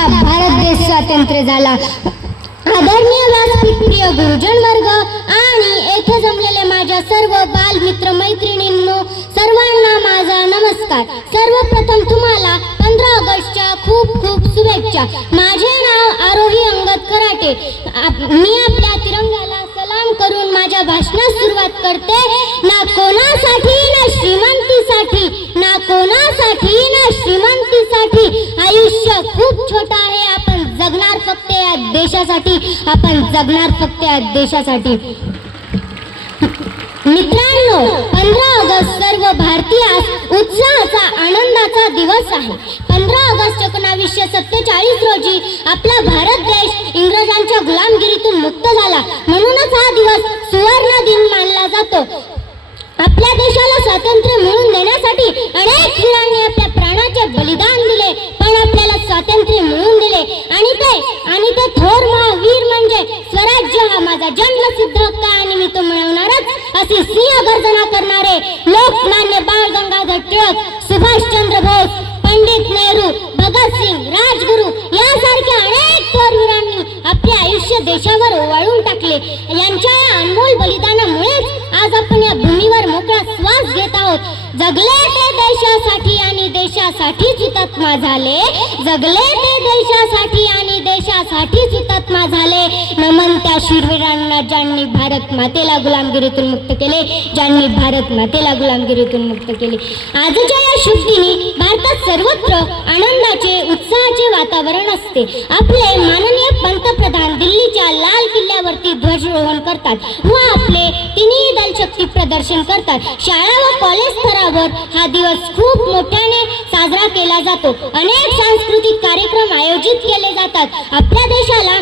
आपला भारत देश स्वातंत्र्य झाला। आदरणीय व्यासपीठप्रिय गुरुजन वर्ग आणि येथे जमलेले माझ्या सर्व बालमित्र मैत्रिणींनो, सर्वांना माझा नमस्कार। सर्वप्रथम तुम्हाला 15 ऑगस्टच्या खूप खूप शुभेच्छा। माझे नाव आरोही अंगद खराटे। मी आपल्या तिरंग्याला सलाम करून माझ्या भाषणास सुरुवात करते। ना कोणासाठी ना श्रीमंतीसाठी, ना कोणासाठी ना श्रीमंतीसाठी, आयुष्य खूप छोटा आहे, आपण जगणार फक्त या देशासाठी, आपण जगणार फक्त या देशासाठी। मित्रांनो, 15 ऑगस्ट सर्व भारतीयास उत्साहाचा आनंदाचा दिवस आहे। 15 ऑगस्ट 1947 रोजी आपला भारत देश इंग्रजांच्या गुलामगिरीतून मुक्त झाला, म्हणूनच हा दिवस सुवर्ण दिन मानला जातो। आपल्या देशाला स्वातंत्र्य मिळवून देण्यासाठी अनेक वीरांनी आपल्या प्राणाचे बलिदान दिले, पण आपल्याला स्वातंत्र्य मिळवून दिले आणि ते थोर महावीर म्हणजे स्वराज्य हा माझा जन्मसिद्ध हक्क आहे आणि मी तो मिळवणारच अशी सिंह गर्जना करणारे लोकमान्य बाळ गंगाधर टिळक, सुभाषचंद्र बोस, पंडित नेहरू, भगतसिंग, राजगुरू यासारख्या अनेक थोरवीरांनी आपले आयुष्य देशावर ओवाळून टाकले। यांच्या या अनमोल बलिदानामुळेच आज आपण या भूमीवर मोकळा श्वास घेत आहोत। जगले ते देशासाठी आणि देशासाठीच हुतात्मा झाले, जगले ते देशासाठी आणि देशासाठीच हुतात्मा झाले। नमन त्या शूरवीरांना ज्यांनी भारत मातेला गुलामगिरीतून मुक्त केले, ज्यांनी भारत मातेला गुलामगिरीतून मुक्त केले। आजच्या या शुभ दिनी भारतात सर्वत्र आनंदाचे उत्साहाचे वातावरण असते। आपले माननीय पंतप्रधान दिल्लीच्या लाल किल्ल्यावरती ध्वजारोहण करतात व आपले तिन्ही दल शक्ती प्रदर्शन करतात। शाळा व कॉलेज स्तरावर हा दिवस खूप मोठ्याने साजरा केला जातो। अनेक सांस्कृतिक कार्यक्रम आयोजित केले जातात। आपल्या देशाला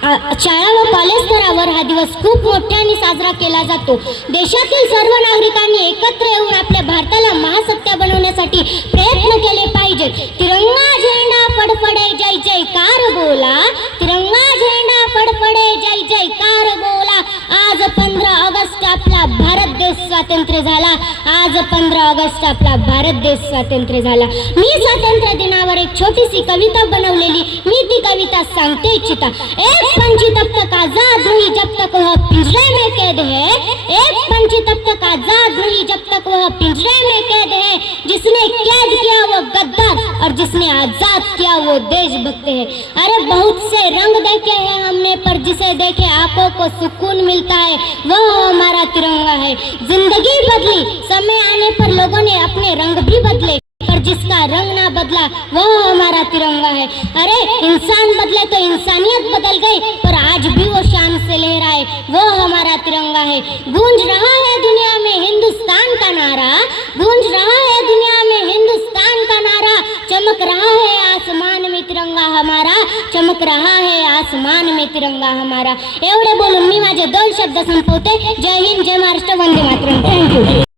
शाळा व कॉलेज स्तरावर हा दिवस खूप मोठ्याने साजरा केला जातो। देशातील सर्व नागरिकांनी एकत्र येऊन आपल्या भारताला महासत्ता बनवण्यासाठी प्रयत्न केले पाहिजेत। तिरंगा झेंडा फडफडे जय जयकार बोला, तिरंगा झेंडा फडफडे जय जयकार बोला। आज 15 ऑगस्ट आपला भारत देश स्वातंत्र्य झाला, आज 15 ऑगस्ट आपला भारत देश स्वातंत्र्य झाला। मी स्वातंत्र्य दिनावर एक छोटीशी कविता बनवलेली, मी ती कविता सांगते इच्छिता। एक पंछी तब तक आजाद नहीं जब तक वह पिंजरे में कैद है, एक पंछी तब तक आजाद नहीं जब तक वह पिंजरे में कैद है। जिसने कैद किया वो गद्दार और जिसने आजाद किया वो देशभक्त है। अरे बहुत से रंग देखे हैं हमने, पर जिसे देखे आंखों को सुकून मिलता है वह हमारा तिरंगा है। जिंदगी बदली, समय आने पर लोगों ने अपने रंग भी बदले, पर जिसका रंग ना बदला वह हमारा तिरंगा है। अरे इंसान बदले तो इंसानियत बदल गई, पर आज भी वो शान से लहराए वो हमारा तिरंगा है। गूंज रहा है दुनिया में हिंदुस्तान का नारा, गूंज रहा है दुनिया में हिंदुस्तान का नारा। चमक रहा है आसमान में तिरंगा हमारा, चमक रहा है आसमान में तिरंगा हमारा। एवढे बोलून मी माझे 2 शब्द संपवते। जय हिंद, जय महाराष्ट्र, वंदे मातरम। थँक्यू।